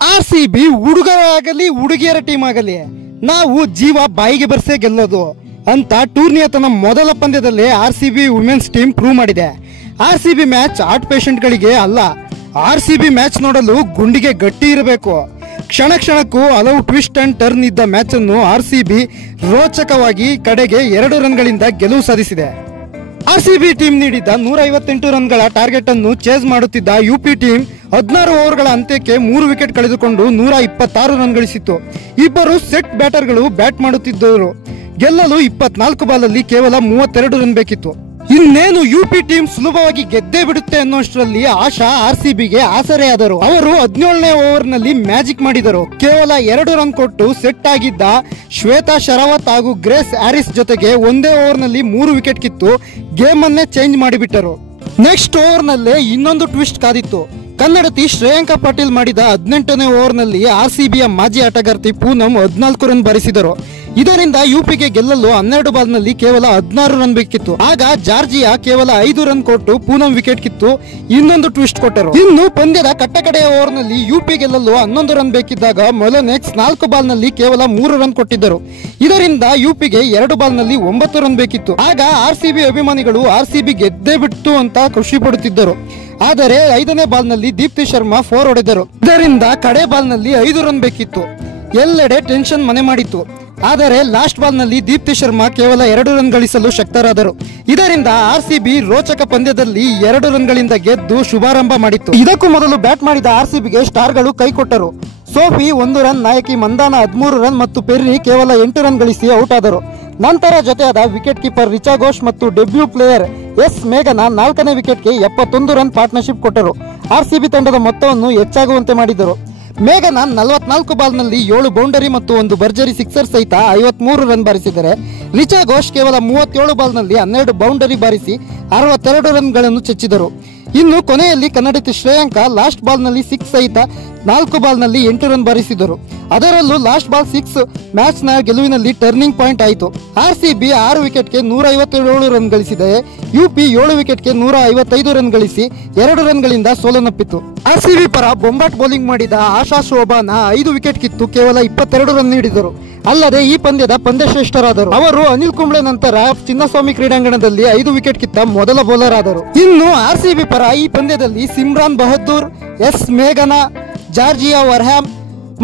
RCB ಹುಡುಗರಾಗಲಿ ಹುಡುಗಿಯರ team ಆಗಲಿ ನಾವು ಜೀವ ಬಾಯಿಗೆ ಬರ್ಸೇ ಗೆಲ್ಲೋದು ಅಂತ ಟೂರ್ನಿಯ ತನ್ನ ಮೊದಲ ಪಂದ್ಯದಲ್ಲಿ RCB ವುಮೆನ್ಸ್ ಟೀಮ್ ಪ್ರೂವ್ ಮಾಡಿದೆ. RCB ಮ್ಯಾಚ್ ಹಾರ್ಟ್ ಪೇಷಂಟ್ಗಳಿಗೆ ಅಲ್ಲ, RCB ಮ್ಯಾಚ್ ನೋಡಲು ಗುಂಡಿಗೆ ಗಟ್ಟಿ ಇರಬೇಕು. ಕ್ಷಣ ಕ್ಷಣಕ್ಕೂ ಹಲವು ಟ್ವಿಸ್ಟ್ ಅಂಡ್ ಟರ್ನ್ ಇದ್ದ ಮ್ಯಾಚ್ ಅನ್ನು RCB ರೋಚಕವಾಗಿ ಕಡೆಗೆ 2 ರನ್ಗಳಿಂದ ಗೆಲುವು ಸಾಧಿಸಿದೆ. RCB ಟೀಮ್ ನೀಡಿದ್ದ 158 ರನ್ಗಳ ಟಾರ್ಗೆಟ್ ಅನ್ನು ಚೇಸ್ ಮಾಡುತ್ತಿದ್ದ UP ಟೀಮ್ 16 ಓವರ್ಗಳ ಅಂತ್ಯಕ್ಕೆ 3 ವಿಕೆಟ್ ಕಳೆದುಕೊಂಡು 126 ರನ್ ಗಳಿಸಿತ್ತು. ಇಬ್ಬರು ಸೆಟ್ ಬ್ಯಾಟರ್ಗಳು ಬ್ಯಾಟ್ ಮಾಡುತ್ತಿದ್ದರು. ಗೆಲ್ಲಲು 24 ಬಾಲಲ್ಲಿ ಕೇವಲ 32 ರನ್ ಬೇಕಿತ್ತು. ಇನ್ನೇನು UP ಟೀಮ್ ಸುಲಭವಾಗಿ ಗೆದ್ದೇ ಬಿಡುತ್ತೆ ಅನ್ನೋಷ್ಟರಲ್ಲಿ ಆಶಾ RCBಗೆ ಆಸರೆಯಾದರು. ಅವರು 17ನೇ ಓವರ್ನಲ್ಲಿ ಮ್ಯಾಜಿಕ್ ಮಾಡಿದರು. ಕೇವಲ 2 ರನ್ ಕೊಟ್ಟು ಸೆಟ್ ಆಗಿದ್ದ ಶ್ವೇತಾ ಶರಾವತ್ ಹಾಗೂ ಗ್ರೇಸ್ ಹ್ಯಾರಿಸ್ ಜೊತೆಗೆ ಒಂದೇ ಓವರ್ನಲ್ಲಿ 3 ವಿಕೆಟ್ ಕಿತ್ತು ಗೇಮ್ ಅನ್ನೇ ಚೇಂಜ್ ಮಾಡಿಬಿಟ್ಟರು. ನೆಕ್ಸ್ಟ್ ಓವರ್ನಲ್ಲೇ ಇನ್ನೊಂದು ಟ್ವಿಸ್ಟ್ ಕಾದಿತ್ತು. ಕನ್ನಡತಿ ಶ್ರೇಯಾಂಕಾ ಪಾಟೀಲ್ ಮಾಡಿದ 18ನೇ ಓವರ್ನಲ್ಲಿ RCBಯ ಮಾಜಿ ಆಟಗಾರ್ತಿ ಪೂನಂ 14 ರನ್ ಬಾರಿಸಿದರು. ಇದರಿಂದ UPಗೆ ಗೆಲ್ಲಲು 12 ಬಾಲ್ನಲ್ಲಿ ಕೇವಲ 16 ರನ್ ಬೇಕಿತ್ತು. ಆಗ ಜಾರ್ಜಿಯಾ ಕೇವಲ 5 ರನ್ ಕೊಟ್ಟು ಪೂನಂ ವಿಕೆಟ್ ಕಿತ್ತು ಇನ್ನೊಂದು ಟ್ವಿಸ್ಟ್ ಕೊಟ್ಟರು. ಇನ್ನು ಪಂದ್ಯದ ಕಟ್ಟಕಡೆಯ ಓವರ್ನಲ್ಲಿ UP ಗೆಲ್ಲಲು 11 ರನ್ ಬೇಕಿದ್ದಾಗ ಮೊಲನೆಕ್ಸ್ 4 ಬಾಲ್ನಲ್ಲಿ ಕೇವಲ 3 ರನ್ ಕೊಟ್ಟಿದ್ದರು. ಇದರಿಂದ UPಗೆ 2 ಬಾಲ್ನಲ್ಲಿ 9 ರನ್ ಬೇಕಿತ್ತು. ಆಗ RCB ಅಭಿಮಾನಿಗಳು RCB ಗೆದ್ದೇ ಬಿಟ್ಟು ಅಂತ ಖುಷಿ ಪಡುತ್ತಿದ್ದರು. ಆದರೆ 5ನೇ ಬಾಲ್ನಲ್ಲಿ ದೀಪ್ತಿ ಶರ್ಮಾ 4 ಹೊಡೆದರು. ಇದರಿಂದ ಕಡೆ ಬಾಲ್ನಲ್ಲಿ 5 ರನ್ ಬೇಕಿತ್ತು. ಎಲ್ಲೆಡೆ ಟೆನ್ಷನ್ ಮನೆ ಮಾಡಿತ್ತು. ಆದರೆ ಲಾಸ್ಟ್ ಬಾಲ್ನಲ್ಲಿ ದೀಪ್ತಿ ಶರ್ಮಾ ಕೇವಲ 2 ರನ್ ಗಳಿಸಲು ಶಕ್ತರಾದರು. ಇದರಿಂದ RCB ರೋಚಕ ಪಂದ್ಯದಲ್ಲಿ 2 ರನ್ಗಳಿಂದ ಗೆದ್ದು ಶುಭಾರಂಭ ಮಾಡಿತ್ತು. ಇದಕ್ಕೂ ಮೊದಲು ಬ್ಯಾಟ್ ಮಾಡಿದ RCBಗೆ ಸ್ಟಾರ್ಗಳು ಕೈ ಕೊಟ್ಟರು. ಸೋಫಿ 1 ರನ್, ನಾಯಕಿ ಮಂದಾನ 13 ರನ್ ಮತ್ತು ಪೆರ್ರಿ ಕೇವಲ 8 ರನ್ ಗಳಿಸಿ ಔಟ್ ಆದರು. ನಂತರ ಜೊತೆಯಾದ ವಿಕೆಟ್ ಕೀಪರ್ ರಿಚಾ ಘೋಷ್ ಮತ್ತು ಡೆಬ್ಯೂ ಪ್ಲೇಯರ್ ಮೇಘನಾ 4ನೇ ವಿಕೆಟ್ಗೆ 71 ರನ್ ಪಾರ್ಟ್ನರ್ಶಿಪ್ ಕೊಟ್ಟರು. RCB ತಂಡದ ಮೊತ್ತವನ್ನು ಹೆಚ್ಚಾಗುವಂತೆ ಮಾಡಿದರು. ಮೇಘನಾ 44 ಬಾಲ್ನಲ್ಲಿ 7 ಬೌಂಡರಿ ಮತ್ತು 1 ಭರ್ಜರಿ ಸಿಕ್ಸರ್ ಸಹಿತ 53 ರನ್ ಬಾರಿಸಿದರೆ ರಿಚಾ ಘೋಷ್ ಕೇವಲ 37 ಬಾಲ್ನಲ್ಲಿ 12 ಬೌಂಡರಿ ಬಾರಿಸಿ 62 ರನ್ಗಳನ್ನು ಚೆಚ್ಚಿದರು. ಇನ್ನು ಕೊನೆಯಲ್ಲಿ ಕನ್ನಡತಿ ಶ್ರೇಯಾಂಕಾ ಲಾಸ್ಟ್ ಬಾಲ್ನಲ್ಲಿ 6 ಸಹಿತ 4 ಬಾಲ್ನಲ್ಲಿ 8 ರನ್ ಬಾರಿಸಿದರು. ಅದರಲ್ಲೂ ಲಾಸ್ಟ್ ಬಾಲ್ 6 ಮ್ಯಾಚ್ನ ಗೆಲುವಿನಲ್ಲಿ ಟರ್ನಿಂಗ್ ಪಾಯಿಂಟ್ ಆಯಿತು. RCB 6 ವಿಕೆಟ್ಗೆ 157 ರನ್ ಗಳಿಸಿದರೆ UP 7 ವಿಕೆಟ್ಗೆ 155 ರನ್ ಗಳಿಸಿ 2 ರನ್ಗಳಿಂದ ಸೋಲನ್ನಪ್ಪಿತು. RCB ಪರ ಬೊಂಬಾಟ್ ಬೌಲಿಂಗ್ ಮಾಡಿದ ಆಶಾ ಶೋಭಾನ 5 ವಿಕೆಟ್ ಕಿತ್ತು ಕೇವಲ 22 ರನ್ ನೀಡಿದರು. ಅಲ್ಲದೆ ಈ ಪಂದ್ಯದ ಪಂದ್ಯಶ್ರೇಷ್ಠರಾದರು. ಅವರು ಅನಿಲ್ ಕುಂಬ್ಳೆ ನಂತರ ಚಿನ್ನಸ್ವಾಮಿ ಕ್ರೀಡಾಂಗಣದಲ್ಲಿ 5 ವಿಕೆಟ್ ಕಿತ್ತ ಮೊದಲ ಬೌಲರ್ ಆದರು. ಇನ್ನು RCB ಪರ ಈ ಪಂದ್ಯದಲ್ಲಿ ಸಿಮ್ರಾನ್ ಬಹದ್ದೂರ್, ಮೇಘನಾ, ಜಾರ್ಜಿಯಾ ವರ್ಹ್ಯಾಮ್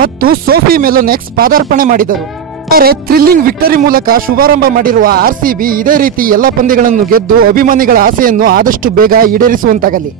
ಮತ್ತು ಸೋಫಿ ಮೆಲೋನೆಕ್ಸ್ ಪಾದಾರ್ಪಣೆ ಮಾಡಿದರು. ಆದರೆ ಥ್ರಿಲ್ಲಿಂಗ್ ವಿಕ್ಟರಿ ಮೂಲಕ ಶುಭಾರಂಭ ಮಾಡಿರುವ RCB ಇದೇ ರೀತಿ ಎಲ್ಲ ಪಂದ್ಯಗಳನ್ನು ಗೆದ್ದು ಅಭಿಮಾನಿಗಳ ಆಸೆಯನ್ನು ಆದಷ್ಟು ಬೇಗ ಈಡೇರಿಸುವಂತಾಗಲಿ.